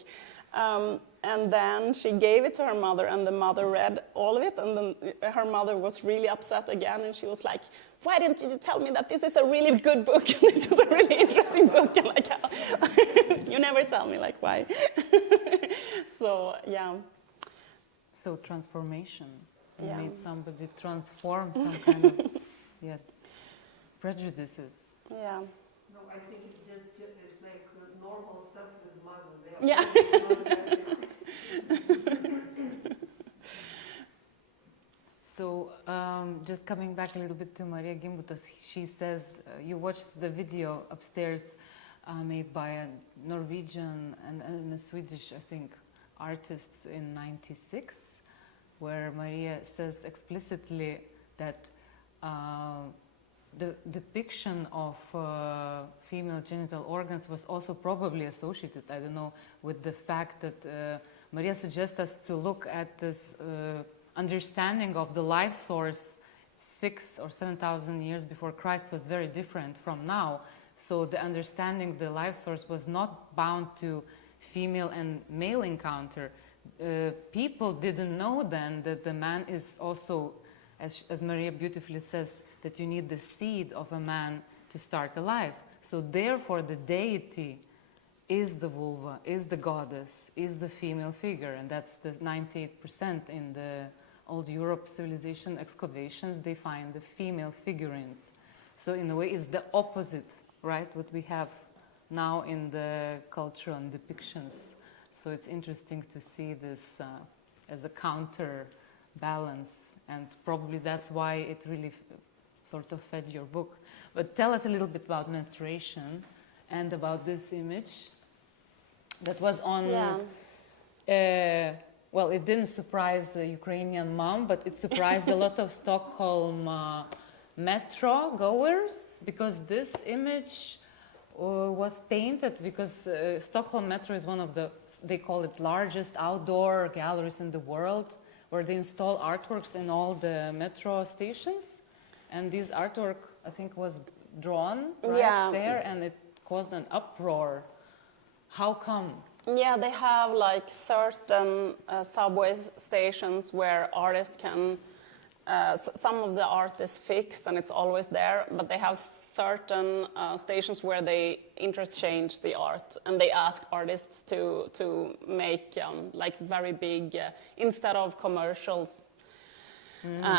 And then she gave it to her mother, and the mother read all of it, and then her mother was really upset again, and she was like, why didn't you tell me that this is a really good book, this is a really interesting book, and like, you never tell me, like, why? So, yeah. So transformation, you Yeah. made somebody transform some kind of prejudices. Yeah. No, I think it's just like normal stuff with mother. Yeah. So, just coming back a little bit to Marijai Gimbutienė, she says you watched the video upstairs made by a Norwegian and a Swedish, I think, artists in '96, where Maria says explicitly that the depiction of female genital organs was also probably associated, I don't know, with the fact that Maria suggests us to look at this understanding of the life source 6,000 or 7,000 years before Christ was very different from now. So the understanding the life source was not bound to female and male encounter. People didn't know then that the man is also, as Maria beautifully says, that you need the seed of a man to start a life. So therefore the deity is the vulva, is the goddess, is the female figure, and that's the 98% in the old Europe civilization excavations, they find the female figurines. So in a way it's the opposite, right, what we have now in the culture and depictions. So it's interesting to see this as a counter balance, and probably that's why it really sort of fed your book. But tell us a little bit about menstruation and about this image that was on, well, it didn't surprise the Ukrainian mom, but it surprised a lot of Stockholm metro goers, because this image was painted, because Stockholm metro is one of the, they call it largest outdoor galleries in the world, where they install artworks in all the metro stations. And this artwork, I think, was drawn right there, and it caused an uproar. How come? Yeah, they have like certain subway stations where artists can, some of the art is fixed and it's always there, but they have certain stations where they interchange the art, and they ask artists to make like very big, instead of commercials,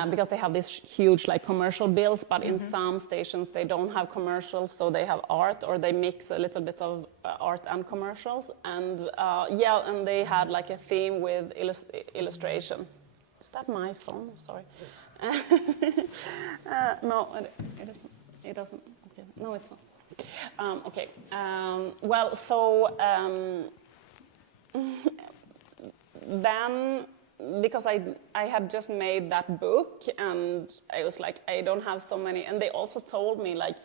because they have these huge like commercial bills, but in some stations they don't have commercials, so they have art, or they mix a little bit of art and commercials, and and they had like a theme with illustration. Is that my phone? Sorry. No, it isn't. It doesn't. Okay. No, it's not. Okay. Well, so then, because I had just made that book, and I was like, I don't have so many, and they also told me like,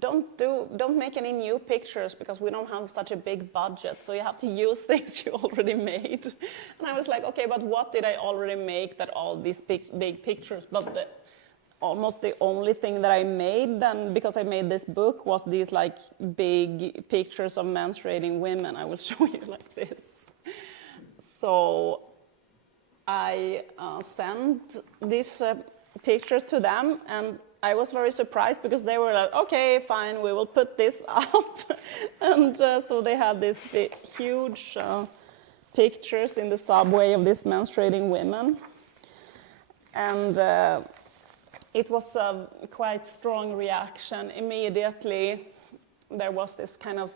don't make any new pictures because we don't have such a big budget, so you have to use things you already made. And I was like, okay, but what did I already make that all these big pictures? But almost the only thing that I made then, because I made this book, was these like big pictures of menstruating women. I will show you like this. So I sent these pictures to them, and I was very surprised because they were like, okay, fine, we will put this up. And so they had these huge pictures in the subway of these menstruating women. And it was a quite strong reaction. Immediately, there was this kind of,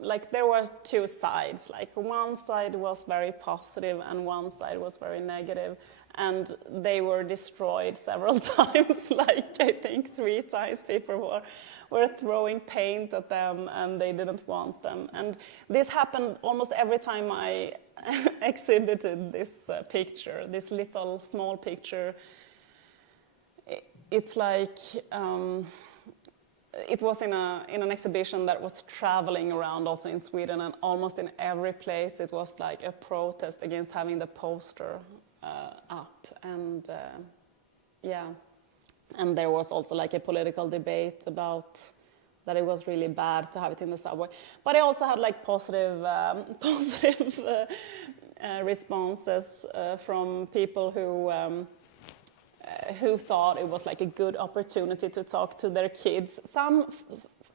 like there were two sides. Like one side was very positive and one side was very negative. And they were destroyed several times, like I think 3 times people were throwing paint at them and they didn't want them. And this happened almost every time I exhibited this picture, this little small picture. It's like, it was in an exhibition that was traveling around also in Sweden, and almost in every place it was like a protest against having the poster up. And yeah, and there was also like a political debate about that it was really bad to have it in the subway. But I also had like positive responses from people who thought it was like a good opportunity to talk to their kids. Some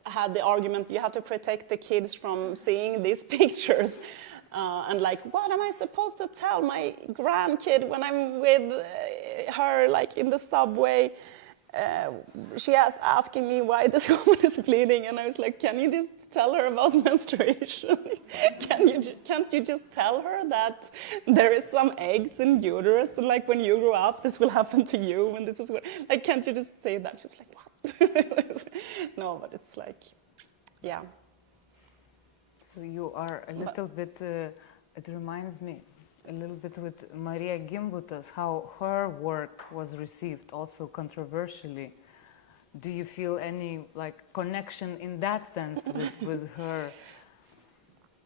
had the argument you have to protect the kids from seeing these pictures. And like, what am I supposed to tell my grandkid when I'm with her, like in the subway? She was asking me why this woman is bleeding, and I was like, can you just tell her about menstruation? Can't you just tell her that there is some eggs in uterus, and like when you grow up, this will happen to you, and this is what, like, can't you just say that? She was like, what? No, but it's like, yeah. So you are a little bit, it reminds me a little bit with Marijai Gimbutienė, how her work was received also controversially. Do you feel any like connection in that sense with her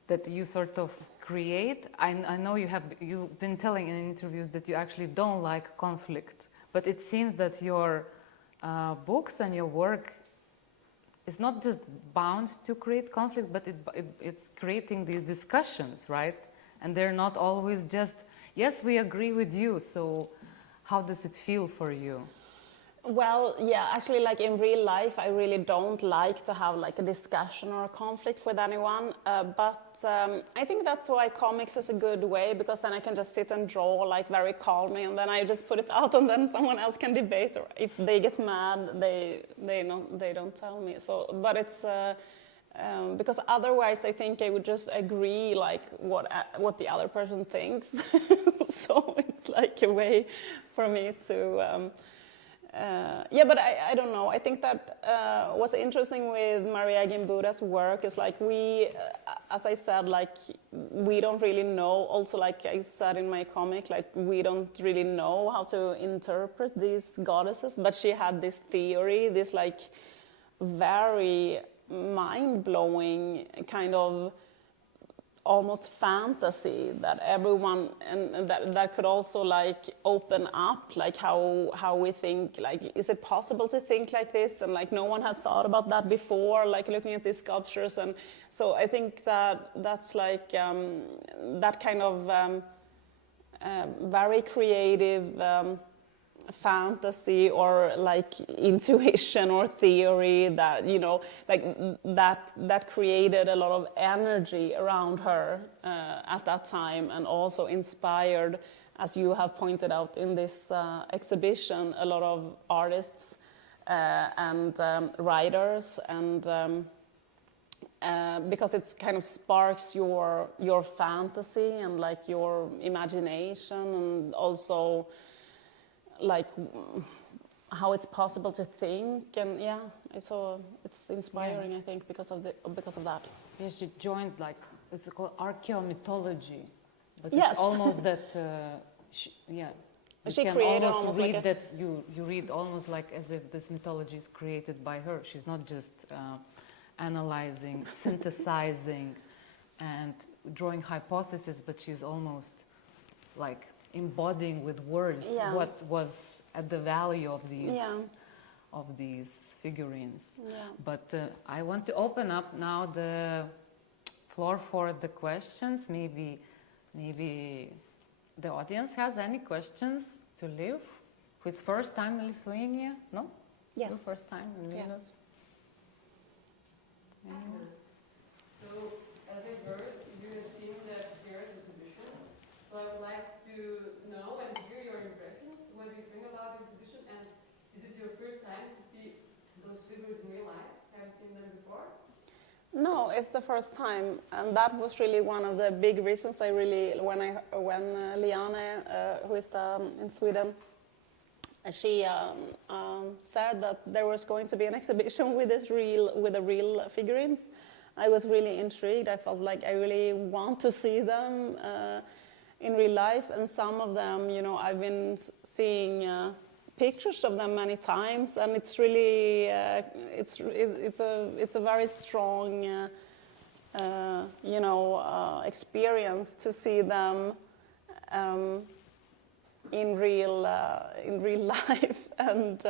that you sort of create? I know you've been telling in interviews that you actually don't like conflict, but it seems that your books and your work is not just bound to create conflict, but it's creating these discussions, right? And they're not always just, yes, we agree with you, so how does it feel for you? Well, yeah, actually, like in real life, I really don't like to have like a discussion or a conflict with anyone. But I think that's why comics is a good way, because then I can just sit and draw like very calmly, and then I just put it out, and then someone else can debate. Or if they get mad, they don't tell me. So, but it's because otherwise, I think I would just agree like what the other person thinks. So it's like a way for me to. Yeah, but I don't know. I think that what's interesting with Marijai Gimbutienė's work is like we, as I said, like we don't really know. Also, like I said in my comic, like we don't really know how to interpret these goddesses. But she had this theory, this like very mind-blowing kind of almost fantasy that everyone, and that could also like open up like how we think, like is it possible to think like this, and like no one had thought about that before, like looking at these sculptures. And so I think that's like that kind of very creative fantasy or like intuition or theory that, you know, like that created a lot of energy around her at that time, and also inspired, as you have pointed out in this exhibition, a lot of artists and writers, and because it kind of sparks your fantasy and like your imagination, and also like how it's possible to think. And yeah, so it's inspiring, yeah. I think because of that. Yeah, she joined like, it's called archaeomythology, but yes. It's almost that she can almost read like that you read almost like as if this mythology is created by her. She's not just analyzing, synthesizing and drawing hypotheses, but she's almost like embodying with words, yeah, what was at the value of these, yeah, of these figurines. Yeah. But I want to open up now the floor for the questions. Maybe the audience has any questions to Liv, who's first time in Lithuania? No? Yes. The first time in Vilnius? Yes. Anyone? So, as I heard, you have seen the Kūrėjos exhibition. So I would like to know and hear your impressions. What do you think about the exhibition? And is it your first time to see those figures in real life? Have you seen them before? No, it's the first time, and that was really one of the big reasons I really, when Liane, who is in Sweden, she said that there was going to be an exhibition with the real figurines. I was really intrigued. I felt like I really want to see them in real life, and some of them, you know, I've been seeing pictures of them many times, and it's really it's a very strong you know experience to see them in real life, and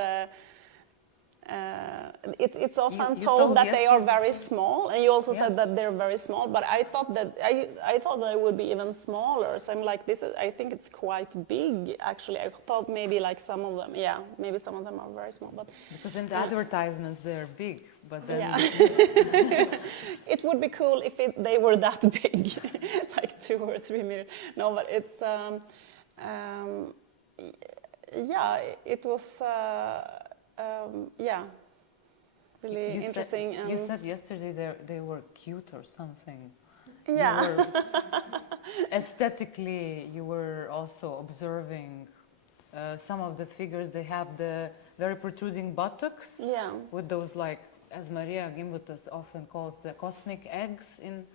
it's often you told that they are yesterday. very small, and you also Yeah. said that they're very small. But I thought that I thought they would be even smaller. So I'm like, I think it's quite big. Actually, I thought maybe like some of them, yeah, maybe some of them are very small. But Because in the advertisements they're big, but then yeah, it would be cool if they were that big, like 2 or 3 meters. No, but it's yeah, it was. Yeah, really interesting. You said yesterday they were cute or something. Yeah. You were, aesthetically, you were also observing some of the figures. They have the very protruding buttocks Yeah. with those, like, as Marijai Gimbutienė often calls, the cosmic eggs in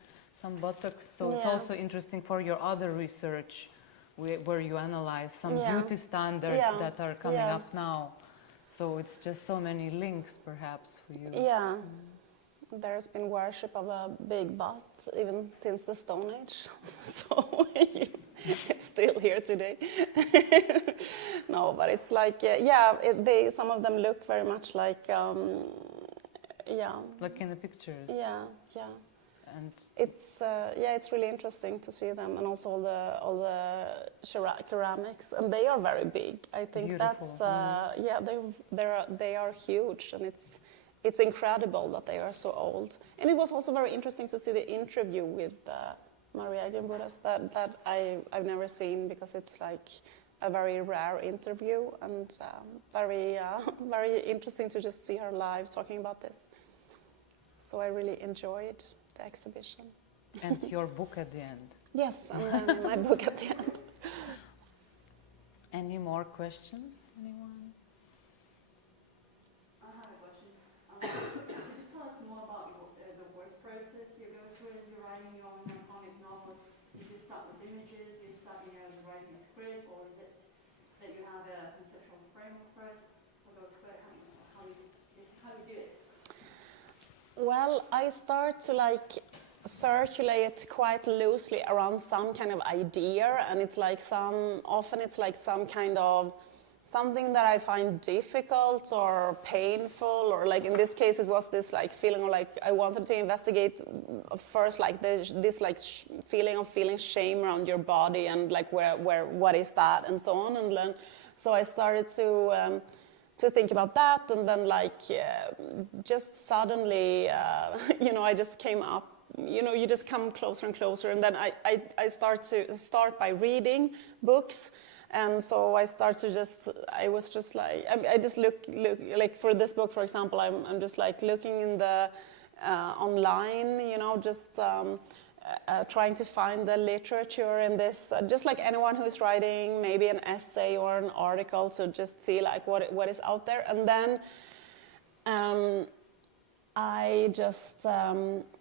some buttocks. So it's Yeah. also interesting for your other research where you analyze some Yeah. beauty standards Yeah. that are coming Yeah. up now. So it's just so many links, perhaps, for you. Yeah. There's been worship of a big butt even since the Stone Age, so it's still here today. No, but it's like yeah, some of them look very much like yeah, Like in the pictures. yeah, yeah. And It's yeah, it's really interesting to see them, and also all the ceramics, and they are very big. I think Beautiful. that's yeah, they are huge, and it's incredible that they are so old. And it was also very interesting to see the interview with Marijai Gimbutienė that I've never seen, because it's like a very rare interview, and very very interesting to just see her live talking about this. So I really enjoyed the exhibition. and your book at the end. Yes, and then my book at the end. Any more questions? Anyone? I have a question. Could you just tell us more about the work process you go through as you're writing your own comic novels? Did you start with images? You start writing a script, or is it that you have a conceptual framework first? Or how do you do it? Well, I start to circulate quite loosely around some kind of idea, and it's like often it's like some kind of something that I find difficult or painful, or like in this case it was this like feeling of like I wanted to investigate first like this feeling of feeling shame around your body, and like where what is that, and so on, and then so I started to think about that, and then just suddenly I just came up, you just come closer and closer, and then I start by reading books. And so I just look like for this book, for example, I'm just like looking in the online, just trying to find the literature in this, just like anyone who's writing maybe an essay or an article, so just see like what is out there. And then I just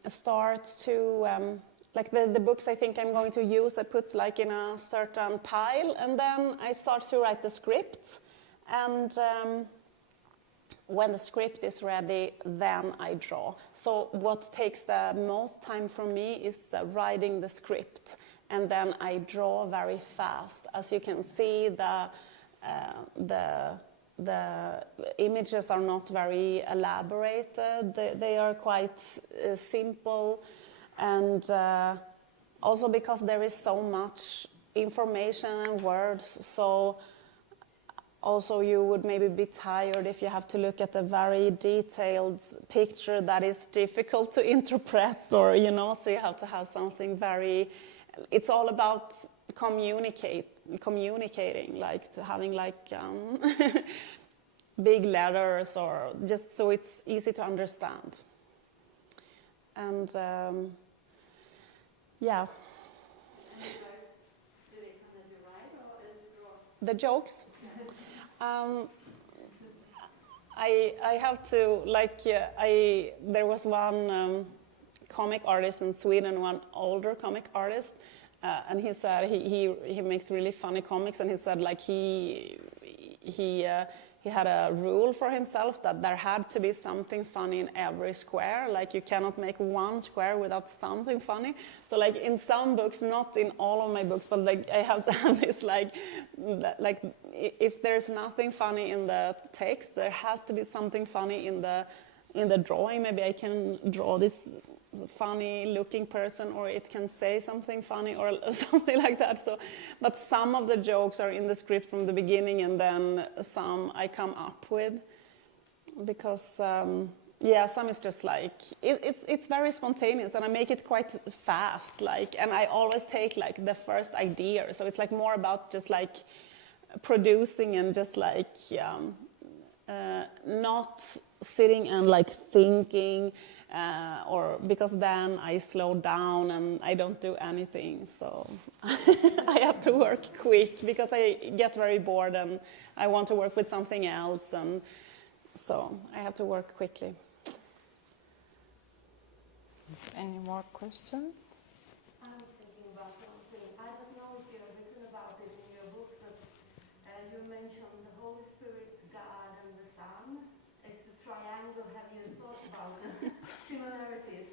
start to like the books I think I'm going to use, I put like in a certain pile, and then I start to write the script. And when the script is ready, then I draw. So what takes the most time for me is writing the script, and then I draw very fast. As you can see, the images are not very elaborated. They are quite simple. And also because there is so much information and words, so also you would maybe be tired if you have to look at a very detailed picture that is difficult to interpret, or so you have to have something very, it's all about communicating, like having like big letters, or just so it's easy to understand. And yeah. The jokes? I have to, like, there was one comic artist in Sweden, one older comic artist, and he said he makes really funny comics, and he said like he had a rule for himself that there had to be something funny in every square. Like you cannot make one square without something funny. So like in some books, not in all of my books, but like I have to have this like if there's nothing funny in the text, there has to be something funny in the drawing. Maybe I can draw this funny looking person, or it can say something funny, or something like that. So, but some of the jokes are in the script from the beginning, and then some I come up with, because some is just like it's very spontaneous, and I make it quite fast, like, and I always take like the first idea, so it's like more about just like producing and just like not sitting and like thinking. Or because then I slow down and I don't do anything, so I have to work quick because I get very bored and I want to work with something else, and so I have to work quickly. Any more questions? I was thinking about something. I don't know if you have written about it in your book, but you mentioned the Holy Spirit, God, and the Son. It's a triangle. Have you thought about it? Similarities?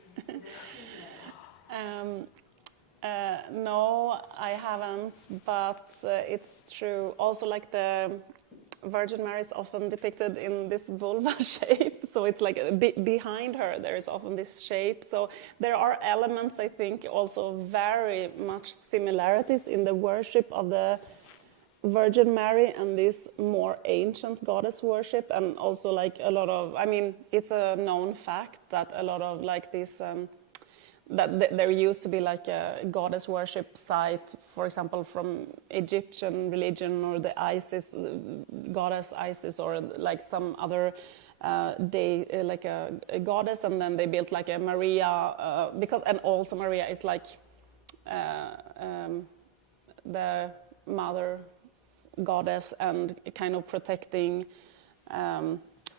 No, I haven't, but it's true. Also, like the Virgin Mary is often depicted in this vulva shape, so it's like a bit behind her there is often this shape. So there are elements, I think, also very much similarities in the worship of the Virgin Mary and this more ancient goddess worship, and also like a lot of, I mean, it's a known fact that a lot of like this, that there used to be like a goddess worship site, for example, from Egyptian religion, or the Isis, goddess Isis, or like some other like a goddess, and then they built like a Maria, because, and also Maria is like the mother goddess and kind of protecting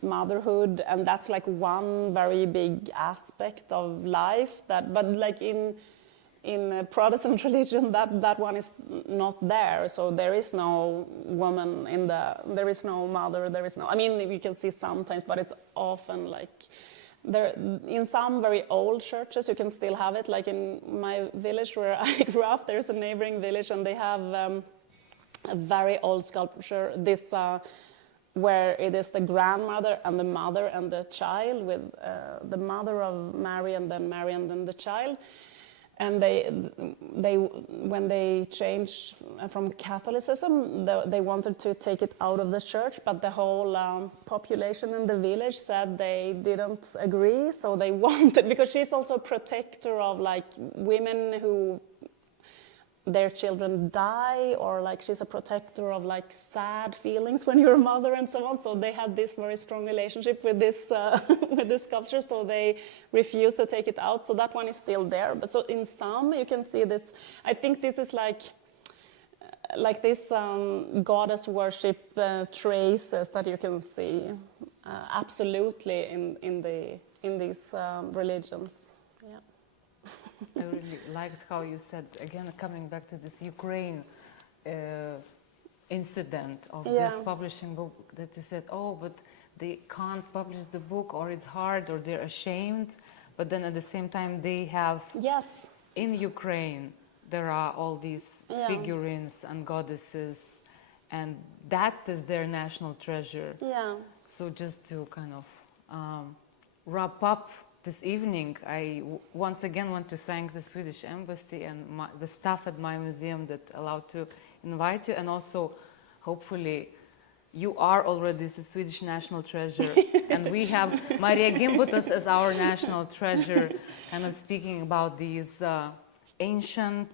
motherhood, and that's like one very big aspect of life. That, but like in Protestant religion, that one is not there. So there is no woman in there is no mother, there is no. I mean, you can see sometimes, but it's often like there. In some very old churches, you can still have it. Like in my village where I grew up, there's a neighboring village, and they have a very old sculpture, this where it is the grandmother and the mother and the child, with the mother of Mary and then the child. And they when they changed from Catholicism, they wanted to take it out of the church, but the whole population in the village said they didn't agree, so they wanted, because she's also a protector of like women who their children die, or like she's a protector of like sad feelings when you're a mother and so on. So they had this very strong relationship with this with this sculpture, so they refused to take it out. So that one is still there. But so in some you can see this. I think this is like this goddess worship traces that you can see absolutely in these religions. Yeah. I really liked how you said, again, coming back to this Ukraine incident of this publishing book, that you said, oh, but they can't publish the book, or it's hard, or they're ashamed. But then at the same time, they have, in Ukraine, there are all these figurines and goddesses, and that is their national treasure. Yeah. So just to kind of wrap up this evening, I once again want to thank the Swedish Embassy and the staff at my museum that allowed to invite you, and also hopefully you are already the Swedish national treasure, and we have Marijai Gimbutienė as our national treasure, kind of speaking about these ancient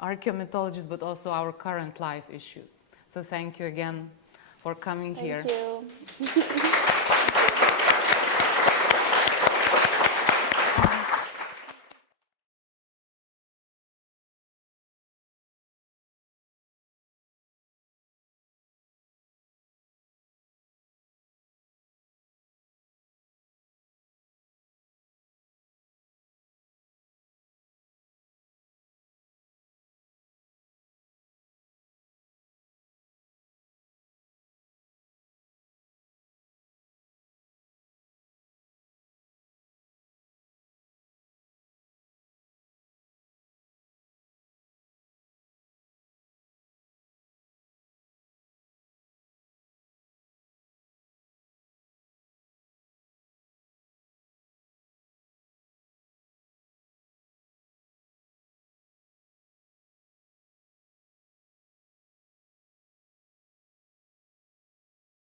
archaeomythologies, but also our current life issues. So thank you again for coming here. Thank you.